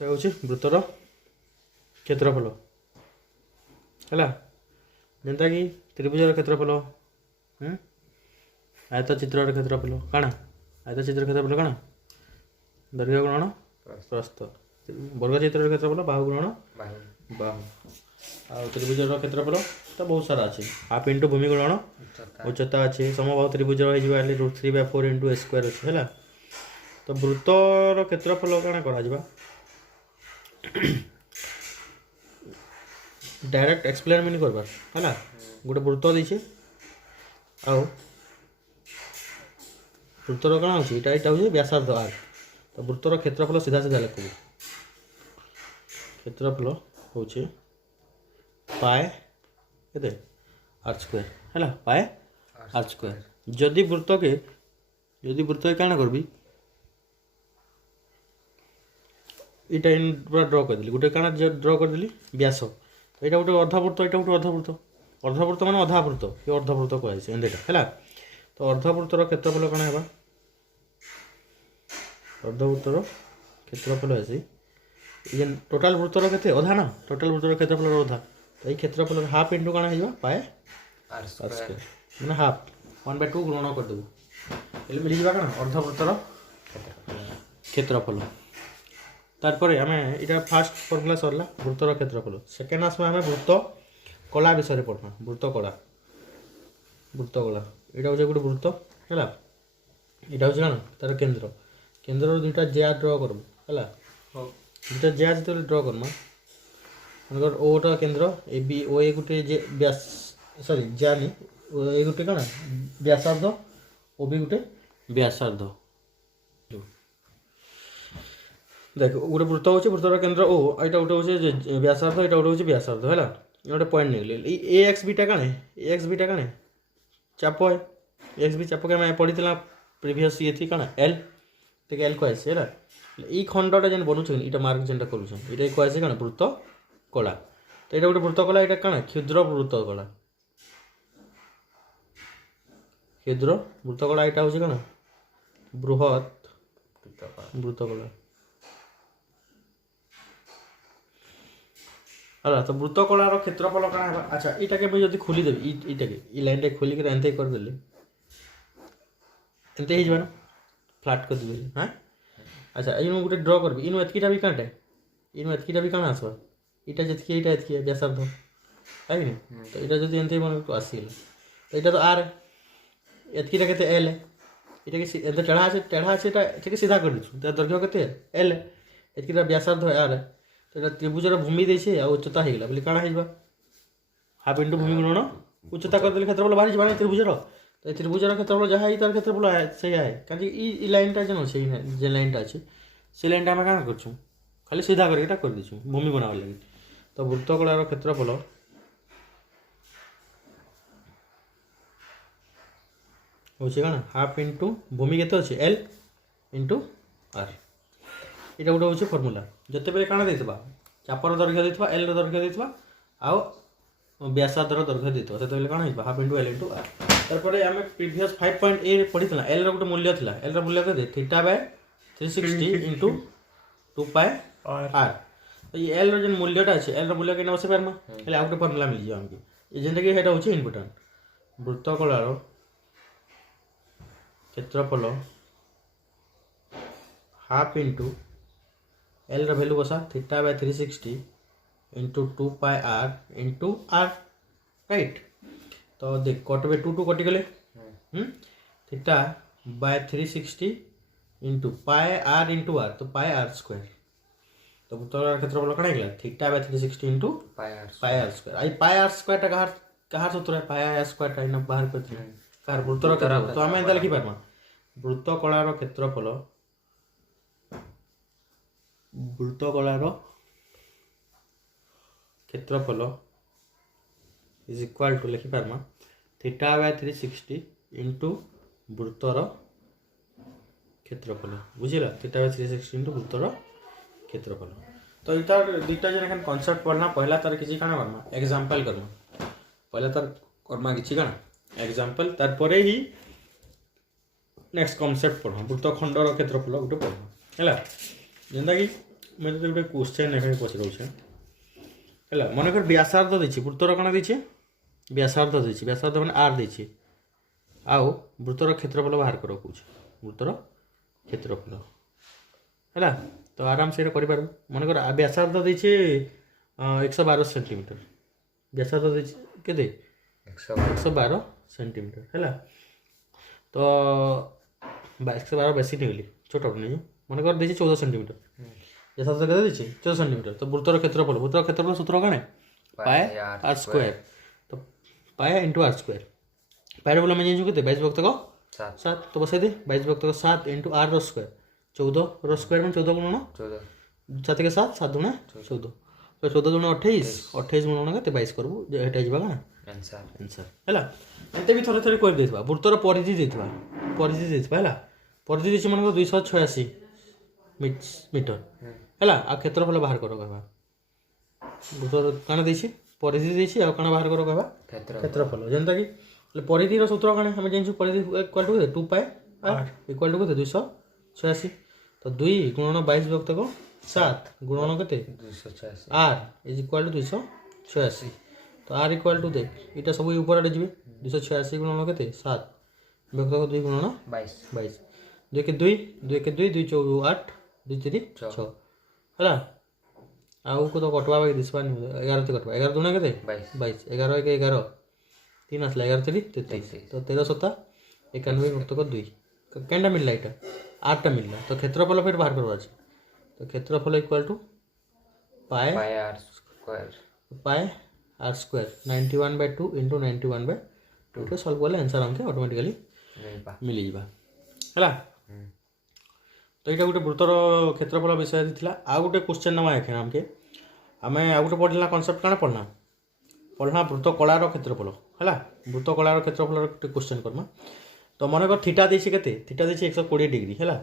ହେଉଛି ବୃତ୍ତର କ୍ଷେତ୍ରଫଳ ହେଲା, ଯେନ୍ତାକି ତ୍ରିଭୁଜର କ୍ଷେତ୍ରଫଳ ଆୟତଚିତ୍ରର କ୍ଷେତ୍ରଫଳ କାଣା, ଆୟତଚିତ୍ର କ୍ଷେତ୍ରଫଳ କାଣା, ଦୈର୍ଘ୍ୟ ଗୁଣନ ପ୍ରସ୍ଥ, ବର୍ଗଚିତ୍ରର କ୍ଷେତ୍ରଫଳ ବାହୁ ଗୁଣନ ବାହୁ, ଆଉ ତ୍ରିଭୁଜର କ୍ଷେତ୍ରଫଳ ତ ବହୁତ ସାରା ଅଛି। ହାଫ୍ ଇଣ୍ଟୁ ଭୂମି ଗୁଣନ ଉଚ୍ଚତା ଅଛି, ସମବାହୁ ତ୍ରିଭୁଜ ହେଇଯିବ ହେଲେ √3/4 × a² ଅଛି ହେଲା। ତ ବୃତ୍ତର କ୍ଷେତ୍ରଫଳ କାଣା କରାଯିବା, डायरेक्ट एक्सप्लेन भी नहीं करबार है, गोटे वृत्त देछे आउ वृत्तर कौन हो यहाँ हूँ व्यासार्ध आर, तो वृत्तर क्षेत्रफल सीधा सीधा लिखु, क्षेत्रफल हूँ पाए के r² है, पाए r²। जदि वृत्त के काण करबी इटा पूरा ड्र करदेली, गोटे काण ड्र करदेली व्यास, तो यहाँ गोटे अर्धवृत्त, यहाँ गोटे अर्धवृत्त, अर्धवृत्त मान अधावृत्त कि अर्धवृत्त कहुए एंडेटा है। तो अर्धवृत्तर क्षेत्रफल कौन है, अर्धवृत्तर क्षेत्रफल आसी ये टोटाल वृत्तर के अधा ना, टोटाल वृत्तर क्षेत्रफल अधा, तो ये क्षेत्रफल हाफ इंटू कौन हो पाए r² मैंने हाफ 1/2 ग्रहण करदेबू मिल जावा कौन अर्धवृत्तर क्षेत्रफल। तारपरे आम यहाँ फास्ट फर्मुला सरला वृत्तर क्षेत्रफल, सेकेंड आसमा आम वृत्त कला विषय पढ़ना, वृत्त कला यहाँ हूँ गोटे वृत्त है, यहाँ हूँ कौन तार केन्द्र, केन्द्र दुईटा ज्या ड्र करबू है, दुईटा ज्या जो ड्र करमा मनकर ओटा केन्द्र ए बी ओ ए गोटे व्यास सॉरी ज्या नहीं ए गोटे कौन व्यासार्ध ओ भी गोटे व्यासार्ध, देख गोटे वृत्त हो वृत्तर केन्द्र ओ यहाँ गोटे हूँ व्यासार्ध, यहाँ गोटे हूँ व्यासार्ध है, गोटे पॉइंट निकले ए एक्स बीटा काणे, ए एक्स बीटा काणे चाप है, एक्स बी चाप के आम पढ़ी प्रिवियस ये थी कौन एल, टे एल कहे है, ये खंडटा जेन बनून ये मार्क जेनटा करूँ ये कहे कौन वृत्त कला, तो यहाँ गोटे वृत्त कला, यहाँ कौन क्षुद्र वृत्त कला, क्षुद्र वृत्त कला यहाँ हूँ कौन बृहत वृत्त कला है। तो वृत्त कलार क्षेत्रफल कौन है, अच्छा यहाँ के मुझे खोलीदेवी ये लाइन टे खोलिक एंते करदेली एंते हो फ्लाट करदेली हाँ। अच्छा ये गोटे ड्र करबी इन एतकीटा भी काटे इन एतकीटा भी काण आसवा इटा जितकी इटा एतकी व्यासार्ध है कि तो यहाँ जब एंते मन आसीगला तो यहाँ तो आर एतकीटा के एल ये टेढ़ा अच्छे सीधा कर दीचु तो दैर्घ्य के एल एतकीटा व्यासार्ध आर, तो यहाँ त्रिभुजर भूमि देछे आ उच्चता होगला बोले काण हो हाफ इंटू भूमि गुणन उच्चता करदे क्षेत्रफल बाहरी जाए त्रिभुजर, तो त्रिभुजर क्षेत्रफल जहाँ तार क्षेत्रफल से है कहीं लाइनटा जेन अच्छे जे लाइनटा अच्छे से लाइनटा आम क्या कर खाली सीधा कर दीचु भूमि बनावा लगे। तो वृत्त कलार क्षेत्रफल हूँ कौन हाफ इंटू भूमि के अच्छे एल इंटू आर, यहाँ गोटे हूँ फर्मुला जिते बेले काण देथिबा चापर दैर्घ्य देथिबा एल दैर्घ्य देथिबा आउ व्यासार्धर दैर्घ्य देथिबा सेते काण होइबा half into L into R. तारपरे आम प्रीवियस 5.8 पढ़ीला एल रो गोटे मूल्य थिला, एल रो मूल्य के θ/360 इंटू 2πr, तो ये एल रो जेन मूल्यटा अच्छे एल रो मूल्य के बसे पारमा हेले आउ गोटे फर्मुला मिल जाए आमके जेनटा कि हेटा होछि इम्पोर्टेंट वृत्त कलार क्षेत्रफल हाफ इंटू एल रो वैल्यू बसा θ/360 into 2πr into R right. तो देख कट बे 2 कटिगले θ/360 इंटू πr इंटू आर, तो πr², तो वृत्तर क्षेत्रफल कौन है θ/360 इंटू πr²। आई πr² कहार सूत्र है πr² इना बाहर करथि कार वृत्तर क्षेत्रफल, तो आम एंता लिखि पारमा वृत्त कलार क्षेत्रफल, वृत्त कलार क्षेत्रफल इज इक्वाल टू लिखि पारमा θ/360 इंटू वृत्तर क्षेत्रफल बुझिला θ/360 इंटू वृत्तर क्षेत्रफल। तो इतार दुईटा जेन कॉन्सेप्ट पढ़ना पहला तार किसी काना करना एग्जांपल करना, पहला तार करमा किसी काना एग्जांपल तार परे ही नेक्स्ट कॉन्सेप्ट पढ़ना वृत्त खंडर क्षेत्रफल गोटे पढ़ना है, जेनता कि मैं तो गोटे क्वेश्चन एखे पचराऊे है मनकर व्यासार्ध देछि वृत्तर कण देछि व्यासार्ध देछि व्यासार्ध मैंने आर देछि आउ वृत्तर क्षेत्रफल बाहर कर कौच वृत्तर क्षेत्रफल है तो आराम से कर मनकर व्यासार्ध देछि 112 सेंटीमीटर व्यासार्ध देछि केते 112 सेंटीमीटर है तो 112 बेसी नहीं छोट नहीं मनकर देछि 14 सेंटीमीटर व्यासार्ध केते देछि 14 सेंटीमीटर तो वृत्तर क्षेत्रफल सूत्र कण पाए आर स्क्वायर तो पाए इंटू आर स्क्वायर पाए बोले मैं जानू केते 22 विभक्त 7 तो बसाई दे 22 विभक्त 7 इंटू आर स्क्वायर 14 स्क्वायर में 14 गुणन 7 के 7 7 गुणा 14 तो 14 गुणा 28 28 गुणन केते 22 करबू एटा जिबा काना आंसर हैला एते भी थोड़े थोड़े कर देथबा वृत्तर परिधि देथबा हैला परिधि देछि मन 286 मीटर हैला आ क्षेत्रफल बाहर करो कहबा वृत्तर काना देछि परिधि देछि आ काना बाहर करो कहबा क्षेत्रफल जेंता कि परिधि रो सूत्र काना हम जानछु परिधि equal to 2 pi r equal to 286 तो 2 गुणन 22 विभक्त 7 गुणन केते 286 r इज इक्वल टू 286 तो r इक्वल टू देख इटा सब ऊपर आडे जिवे 286 गुणन केते 7 विभक्त 2 गुणन 22 2 के 2 2 के 2 2 4 8 2 3 6 हैला आउ को तो कटवा बाकी दिसबा नहीं 11 ते कटवा 11 दुना केते 22 11 के 11 3 असला 11 3 33 तो 13 7 91 विभक्त 2 केंडा मिलला इटा 8 टा मिलला तो क्षेत्रफल फिर बाहर करवा छै तो क्षेत्रफल equal to pi R square 91/2 into 91/2 के सॉल्व करले आंसर हमके ऑटोमेटिकली मिल जीबा हैला तो यहाँ गोटे वृत्तर क्षेत्रफल विषय थिला आ गोटे क्वेश्चन नवा एखे हमके आमे आ गोटे पढ़ला कॉन्सेप्ट काना पढ़ना वृत्त कलार क्षेत्रफल हैला वृत्त कलार क्षेत्रफल क्वेश्चन करमा तो मन कर थीटा देछि केते थीटा देछि 120 डिग्री हैला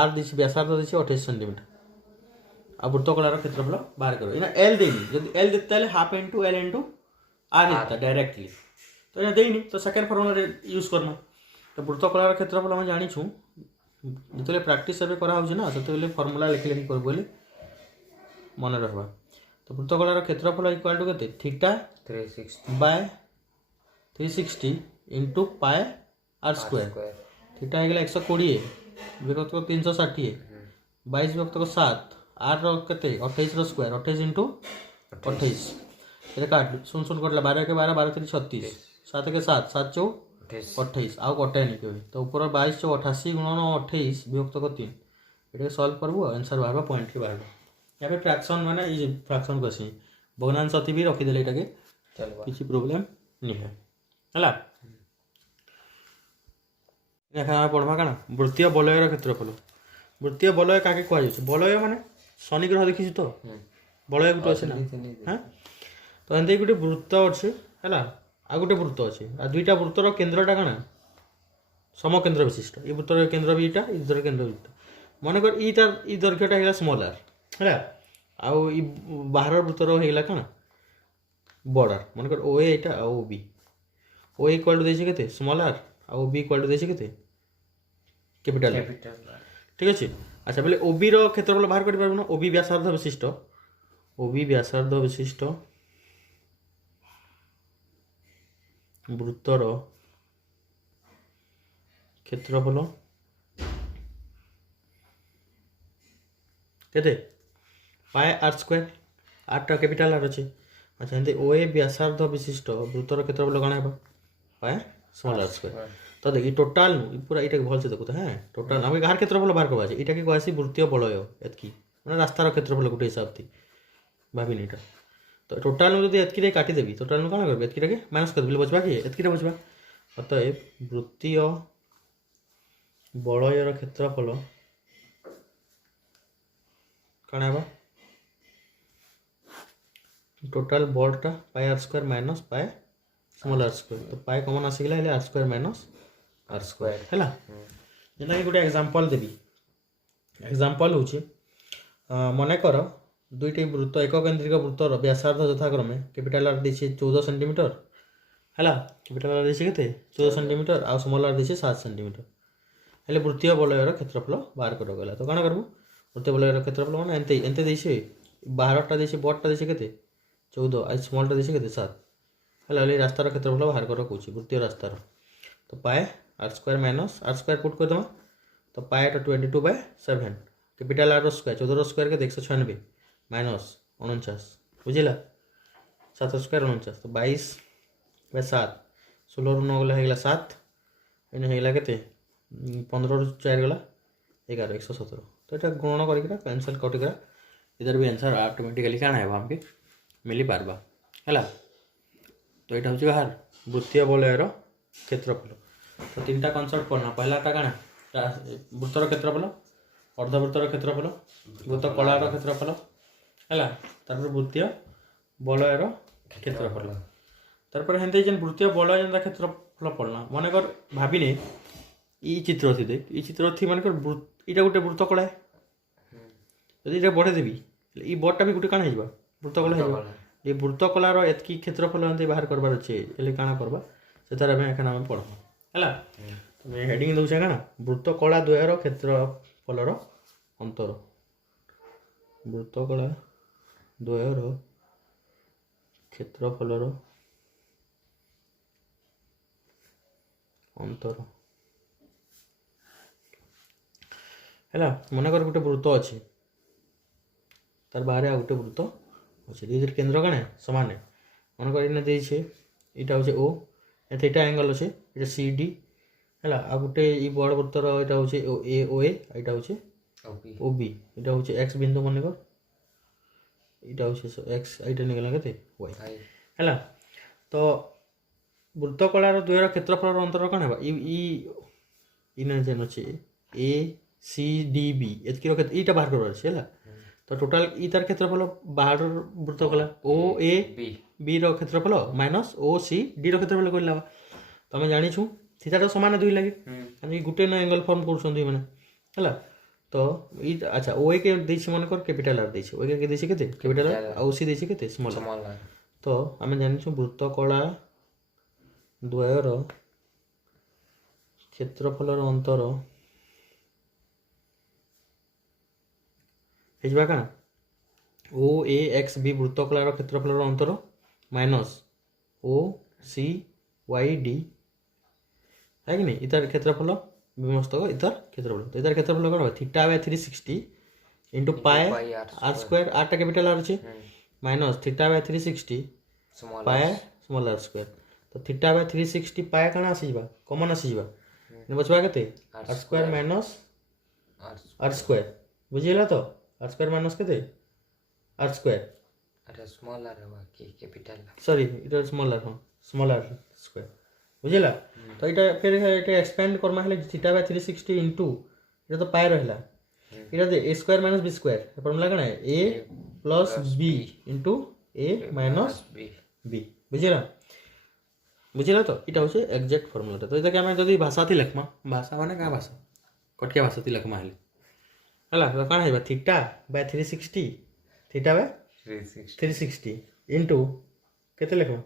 आर देछि व्यासार्ध देछि 28 सेंटीमीटर आ वृत्त कलार क्षेत्रफल बाहर करो इना एल देनी जदि एल देता है half into L into R देता डायरेक्टली तो इना देनी तो सेकंड फार्मूला यूज करना तो वृत्त कलार क्षेत्रफल हम जानि छु जतले प्रैक्टिस एबे करा होछ ना सेतले फार्मूला लिख लेनी कर बोले मन रहबा तो वृत्त कलार क्षेत्रफल इक्वल टू केते theta 360 into pi R square theta है 120 विभक्त 360 22 विभक्त 7 आर रो केते 28 रो स्क्वायर 28 इनटू 28 ये काट सुन कटला 12 के 12 12 3 36 7 के 7 7 चौ 28 आउ कटे नहीं केबे तो ऊपर 22 चौ 88 गुणन 28 विभक्त 3 एटा सॉल्व करबो आंसर बाहर पॉइंट के बाहर यहाँ पे फ्रैक्शन माने ई फ्रैक्शन कसी भग्नांश अति भी रखी देले एटा के चलबा किछि प्रॉब्लम नहीं है हला देखा पढ़वा काना वृत्तीय बलयर क्षेत्रफल वृत्तीय बलय काके कह जाय बलय माने शनि ग्रह देखिछु तो बलय गुटे अछि ना हां तो एंते गुटे वृत्त अछि हला आ गुटे वृत्त अछि आ दुईटा वृत्तर केंद्रटा काना समकेंद्र विशिष्ट ई वृत्तर केंद्र बीटा ई वृत्तर केंद्र बीटा माने कर ई तार ई दैर्घ्यटा हेला स्मॉल आर हला आ ई बाहर वृत्तर हेला काना बॉर्डर माने कर ओ एटा A O B O equal to देछि केते small R A O B equal to देछि केते कैपिटल ठीक अच्छे अच्छा बोले ओबी रो क्षेत्रफल बाहर कर पारबो ना ओबी व्यासार्ध विशिष्ट वृत्तर क्षेत्रफल केते पाई आर स्क्वायर आर टा कैपिटल आर अछि अच्छा एंते ओ ए व्यासार्ध विशिष्ट वृत्तर क्षेत्रफल गणा है पाई स्मॉल आर स्क्वायर तो देखी टोटाल पूरा इटा भल से देखो तो हाँ टोटाल आम गार क्षेत्रफल बाहर करवा इटा के कहसी वृत्तीय बलय एतकी मैंने रास्तार क्षेत्रफल गोटे हिसाब थी भाविनी इटा तो टोटाल जब एतकी काटिदेवी टोटाल कौन कर एतकी माइनस कर देवी बचवा कि एतकी बचवा अतएव वृत्तीय बलयर क्षेत्रफल कौन है टोटाल बलटा pi R square minus pi small R square तो पाई कॉमन आसीगला R square minus R square है जेना कि गोटे एग्जांपल देवी एग्जांपल होची मने कर दुईटी वृत्त एक केंद्रिक वृत्तर व्यासार्ध यथाक्रमे कैपिटल आर देछि 14 सेंटीमीटर हैला कैपिटल आर देछि केते 14 सेंटीमीटर आ स्मॉल आर देछि 7 सेंटीमीटर हेले वृत्तीय बलयर क्षेत्रफल बाहर कर गला तो काना करबो वृत्तीय बलयर क्षेत्रफल माने एंते एंते देछे बाहरटा देछे बडटा देछे केते 14 आ स्मॉलटा देछे केते 7 हला ले रास्तार क्षेत्रफल बाहर कर कहूची वृत्तीय रास्तार तो पाए r square minus r square put कर दमा तो पाए तो 22/7 कैपिटल r स्क्वायर 14 स्क्वायर के 196 माइनस 49 बुझिला 7 स्क्वायर 49 तो 22/7 16 9 गला हेगला 7 एने हेगला केते 15 4 गला 11 117 तो এটা গুণন করিকিরা ক্যান্সেল কটিকিরা इधर भी आंसर ऑटोमेटिकली काना है हमके मिली पारबा हैला तो এটা হচ্ছে কার বৃত্তীয় বলয়ের ক্ষেত্রফল তো তিনটা কনসেপ্ট পড়না পহলাটা কানা বৃত্তর ক্ষেত্রফল অর্ধবৃত্তর ক্ষেত্রফল বৃত্ত কলার ক্ষেত্রফল हैला তারপর বৃত্তীয় বলয়ের ক্ষেত্রফল তারপর হেনতে যেন বৃত্তীয় বলয় যেন ক্ষেত্রফল পড়না মনে কর ভাবিনে এই চিত্র থি দেখ এই চিত্র থি মনে কর এটা গোটে বৃত্ত কলায় যদি এটা বড়ে দেবি এই বড়টা भी গোটে কানা হইবা বৃত্ত কলা হইবা এই বৃত্ত কলার এতকি ক্ষেত্রফল এতে বাহার করবার আছে এলে কানা করবা সেতার আমি এখানে আমি পড়ব हैला তুমি হেডিং দউছে কানা বৃত্ত কলা দ্বয়ের ক্ষেত্রফলর অন্তর বৃত্ত কলা দ্বয়ের ক্ষেত্রফলর অন্তর हैला মনে কর গোটে বৃত্ত আছে তার বাহারে আর গোটে বৃত্ত আছে দুইটার কেন্দ্র কানে সমান মনে কর এনে দিয়েছে এটা হচ্ছে ও এতে এটা অ্যাঙ্গেল আছে এটা সিডি हैला আর গোটে এই বড় বৃত্তর এটা হচ্ছে এ ও এ এটা হচ্ছে ও বি এটা হচ্ছে এক্স বিন্দু মনে কর এটা হচ্ছে এক্স এটা নিয়ে গেল কেতে ওয়াই हैला তো বৃত্ত কলার দুইর ক্ষেত্রফলর অন্তর কানে হবে ই ইনে যেন আছে এ सी डी बी এতকি ক্ষেত্র এইটা বাহার করবার আছে हैला তো টোটাল ই তার ক্ষেত্রফল বাহার বৃত্ত কলা ও এ বি র ক্ষেত্রফল মাইনাস ও সি ডি র ক্ষেত্রফল কইলা তো আমি জানিছু থিটাটা সমান দুই লাগে আমি গুটে না অ্যাঙ্গেল ফর্ম করছন দুই মানে हैला তো ই আচ্ছা ও এ কে দেইছি মনে কর ক্যাপিটাল আর দেইছি ও কে দেইছি কেতে ক্যাপিটাল আর ও সি দেইছি কেতে স্মল আর তো আমি জানিছু বৃত্ত কলা দ্বয়ের ক্ষেত্রফলর অন্তর हेजबा काना ओ ए एक्स बी वृत्त कलार क्षेत्रफलर अंतर माइनस ओ सी वाई डी है कि नहीं इतार क्षेत्रफल विमस्तक इतार क्षेत्रफल तो इतार क्षेत्रफल कौन theta by 360 into pi R square आर टा कैपिटल आर अच्छे minus theta by 360 pi small R square तो थीटा बाय 360 पाए काना आसीबा कॉमन आसीबा बचबा केते R square minus R square बुझिला तो आर स्क्वायर माइनस केते आर स्क्वायर अरे स्मॉल आर है कि कैपिटल सॉरी इटा small R small R square बुझिला तो इटा फिर इटा एक्सपेंड करमा हले थीटा बाय 360 इनटू इटा तो पाई रहला इटा दे a square minus b square formula कना है a plus b into a minus b बुझिला बुझिला तो इटा होছে एग्जैक्ट फॉर्मूला तो इटा के हम जदी भाषा थी लिखमा भाषा माने का भाषा कटके भाषा थी लिखमा हले हैला तो काना है theta by 360 theta by 360 into केते लिखो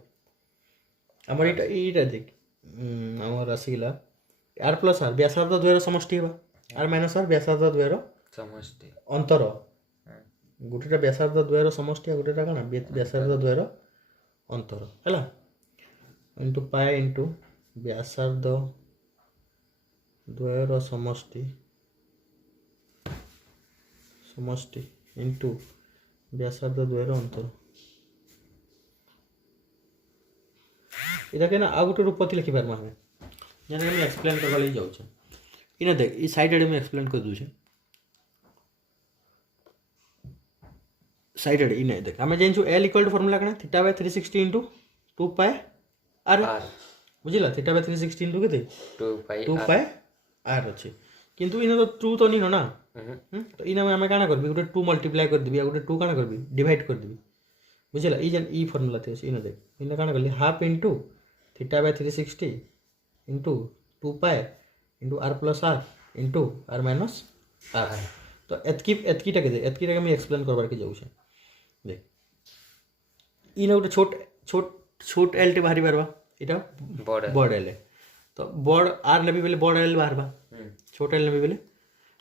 हमर इटा देख हमर राशिला r प्लस r व्यासार्ध द्वयर समष्टि हेबा r माइनस r व्यासार्ध द्वयर समष्टि अंतर गुटेटा व्यासार्ध द्वयर समष्टि गुटेटा काना व्यासार्ध द्वयर अंतर हैला इनटू पाई इनटू व्यासार्ध द्वयर समष्टि समष्टि इनटू व्यासार्ध द्वयर अंतर इटा के ना आ गोटे रूप थी लिखि पारमा हमें जाने हम एक्सप्लेन करबा लई जाउ छ इना देख ई साइड एडे में एक्सप्लेन कर दू छ साइड एडे इने देख हमें जाइन छु l इक्वल टू फार्मूला कना theta by 360 into 2 pi r बुझिला थीटा बाय 360 इनटू केते 2 पाई r अछि किंतु इने तो 2 तो नहीं ना तो इना में हमें काना करबी गोटे 2 मल्टीप्लाई कर देबी आ गोटे 2 काना करबी डिवाइड कर देबी बुझिला ई जन ई फार्मूला थे इने देख इने काना करली half into theta by 360 into 2 pi into r plus r into r minus r तो एतकी टा के दे एतकी टा के मैं एक्सप्लेन करबार के जाउ छै देख इने गोटे छोट छोट छोट एल टे बाहरी बारबा इटा बड़ एल तो बड़ r लेबी बेले बड़ एल बाहरबा छोट एल लेबी बेले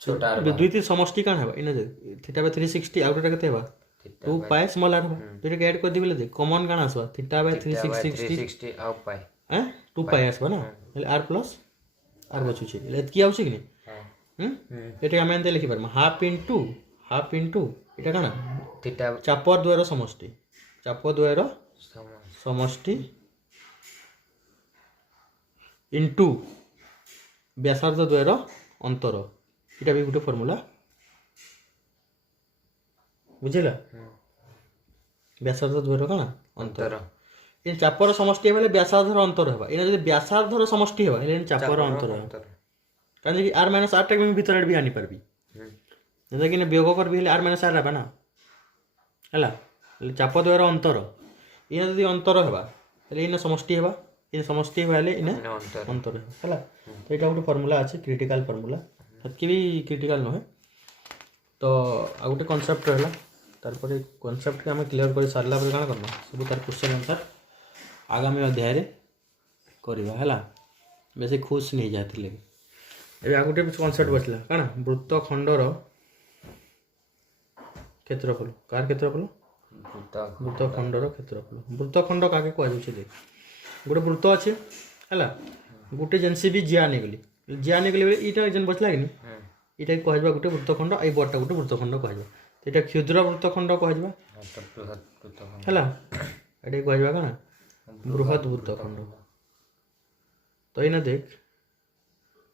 छोटा आर दुई तीन समष्टि काण हेबा इने देख थीटा बाय 360 आउट केते हेबा 2 पाई स्मॉल आर हेबा दुईटा के ऐड कर दिबले देख कॉमन काण आसबा थीटा बाय 360 360 आउ पाई हैं 2 पाई आसबा ना हेले आर प्लस आर बचुचे हेले एतकी आउछि कि नै एटा हम एंते लिखि पारम हाफ इनटू एटा काण थीटा चाप द्वयर समष्टि इनटू व्यासार्ध द्वयर अंतर इटा भी गोटे फॉर्मूला बुझिला व्यासार्ध द्वयर काण अंतर इन चापर समष्टि हेबा व्यासार्धर अंतर हेबा इना जदि व्यासार्धर समष्टि हेबा इने चापर अंतर हेबा कारण कि r - r टा भी भीतर भी आनी पारबी जदि कि वियोग करबी हेले r - r हेबा ना हला हेले चाप द्वयर अंतर इना जदि अंतर हेबा हेले इना समष्टि हेबा इन समष्टि हेले इना अंतर हेबा हला तो एटा गोटे फॉर्मूला अछि क्रिटिकल फॉर्मूला तत्की भी क्रिटिकल नहे तो आ गोटे कांसेप्ट रहला तार पर कांसेप्ट के हम क्लियर कर सारला पर काना करना सब तार क्वेश्चन आंसर आगामी अध्याय रे करबा हला बेसी खुश नहीं जाथिले एबे आ गोटे कांसेप्ट बचला काना वृत्तखंडर क्षेत्रफल कार क्षेत्रफल वृत्तखंडर क्षेत्रफल वृत्तखंड काके कहै छै देख गोटे वृत्त अछि हला गोटे जेनसी भी जिया निकली इटा जन बचला कि इटा कहबा गोटे वृत्तखंड आई बडटा गोटे वृत्तखंड कहबा एटा क्षुद्र वृत्तखंड कहबा हला एटा कहबा काना बृहत वृत्तखंड तो इना देख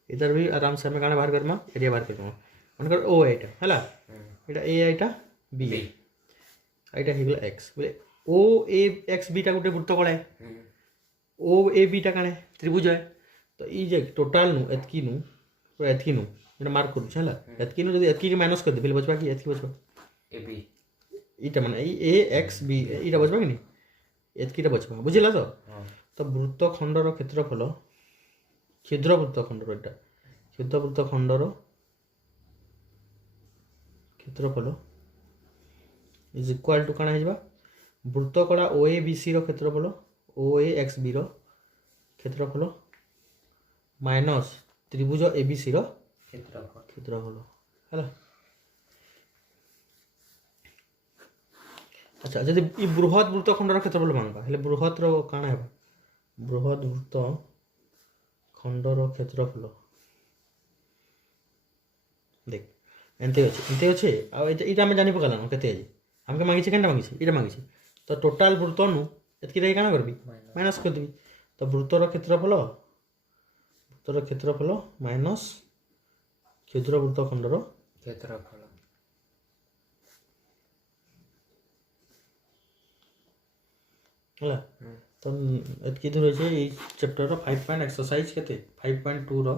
इधर भी आराम से हमें काना बाहर करमा एरिया बाहर करमा मनकर ओ एटा हला एटा ए एटा बी एटा हिगला एक्स बोले ओ ए एक्स बी टा गोटे वृत्तखंड है ओ ए बी टा काने त्रिभुज है तो ई जे टोटल नु एतकी नु एटा मार्क करू छला एतकी नु जदी एतकी के माइनस कर दे बिल बचबा कि एतकी बचबा ए बी इटा माने ए एक्स बी इटा बचबा कि नहीं एतकी टा बचबा बुझिला तो वृत्तखंडर क्षेत्रफल क्षुद्र वृत्तखंडर एटा क्षुद्र वृत्तखंडर क्षेत्रफल इज इक्वल टू काना हेजबा वृत्तकड़ा ओ ए बी सी रो क्षेत्रफल ओ ए एक्स बी रो क्षेत्रफल माइनस त्रिभुज ए बी सी रो क्षेत्रफल हला अच्छा जदि ई बृहत वृत्तखंडर क्षेत्रफल मांगबा हेले बृहत रो काना हेबा बृहत वृत्तखंडर क्षेत्रफल देख एंते अछि आ इटा हम जानि पकाला न केते अछि हमके मांगी छै केनटा मांगी छै इटा मांगी छै तो टोटल वृत्त नु एतकी रे काना करबी माइनस कर देबी तो वृत्तर क्षेत्रफल माइनस क्षुद्र वृत्तखंडर क्षेत्रफल हला तो एतकी दूर छै ई चैप्टर रो 5 पॉइंट एक्सरसाइज केते 5.2 रो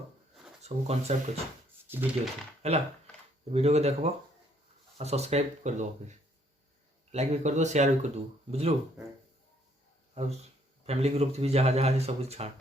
सब कांसेप्ट अछि वीडियो छै हला वीडियो के देखबो आ सब्सक्राइब कर दो फिर लाइक भी कर दो शेयर भी कर दो बुझलु और फैमिली ग्रुप भी जहाँ जहाँ सब कुछ छाड़